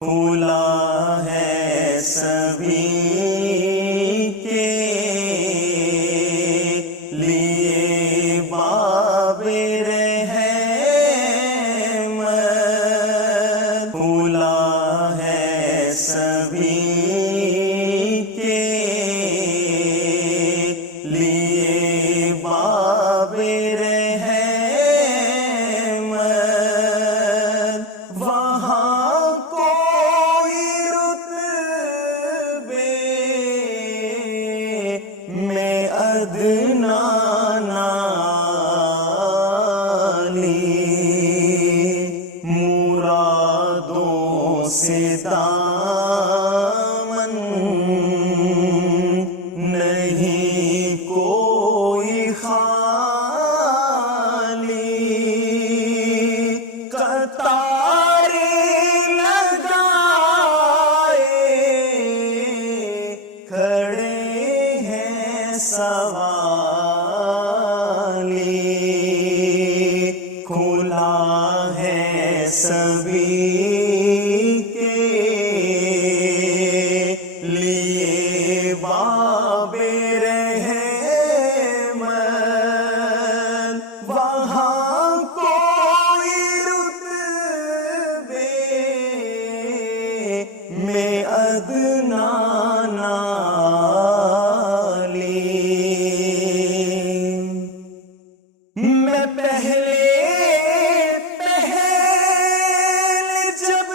کھلا ہے سبھی کے لیے باب رحمت، کھلا ہے سبھی کے لیے باب رحمت، وہاں کوئی رتبے میں ادنا نالی، مرادوں سے دامن نہیں کوئی خالی، قطاریں لگائے کھڑے ہیں سوالی، کھلا ہے سبھی کے لیے باب رحمت، وہاں کوئی رتبے میں ادنا نالی، میں پہلے جب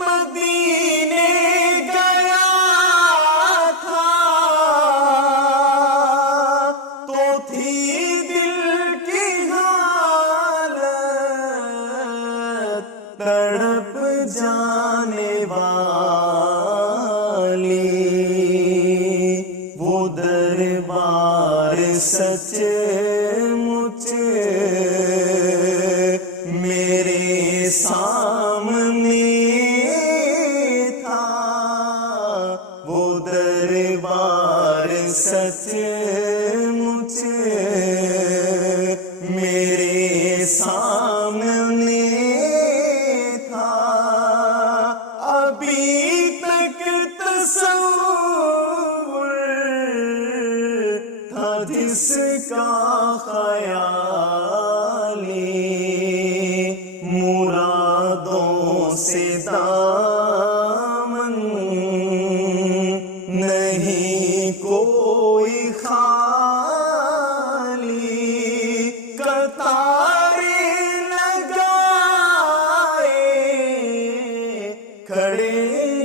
مدینے گیا تھا تو تھی دل کی حالت تڑپ جانے والی، وہ دربار سچ مچ میرے سامنے تھا، وہ دربار سچ مچ میرے سامنے تھا، ابھی تک تصور تھا جس کا خیالی، مرادوں سے دامن نہیں کوئی خالی، قطاریں لگائے کھڑے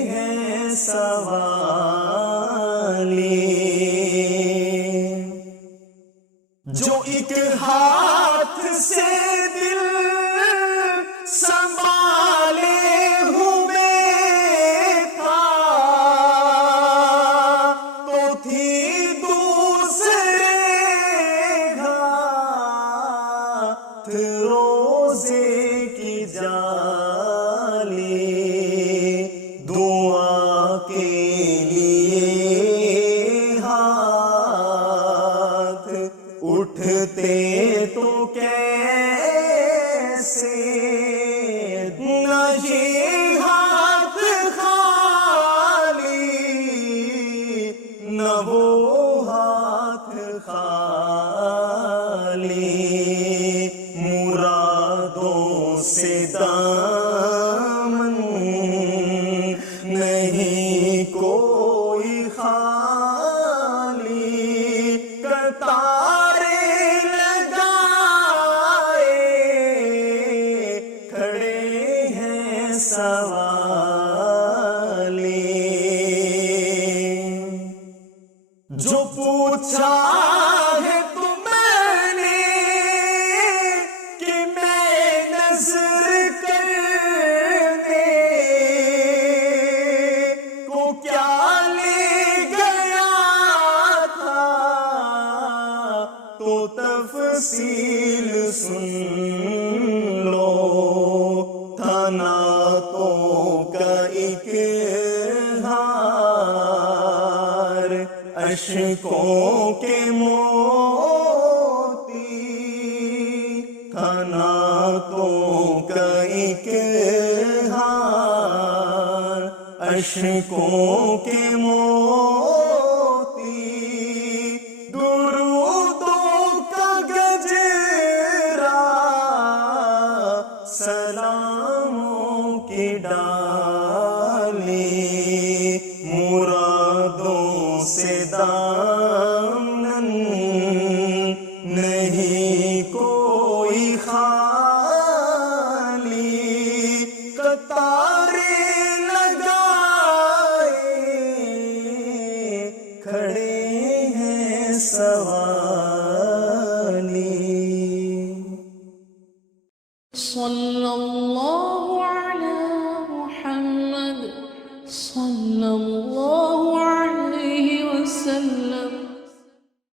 ہیں سوالی، جو ایک ہاتھ سے دل سنبھالے ہوئے تھا تو تھی دوسرے ہاتھ روزے کی جالی، دعا کے لیے ہاتھ اٹھتے تو کیسے، نہ یہ ہاتھ خالی نہ وہ ہاتھ خالی، مرادوں سے دامن نہیں کوئی خالی، قطاریں لگائے کھڑے ہیں سوالی، جو پوچھا ہے تو میں نے کہ میں نظر کرنے کو کیا لے گیا تھا تو تفصیل سن لو، تھا نعتوں کا ایک ہار، اشکوں کے موتی، تھا نعتوں کا ایک ہار، اشکوں کے موتی، درودوں کا گجرا، سلاموں کی ڈال۔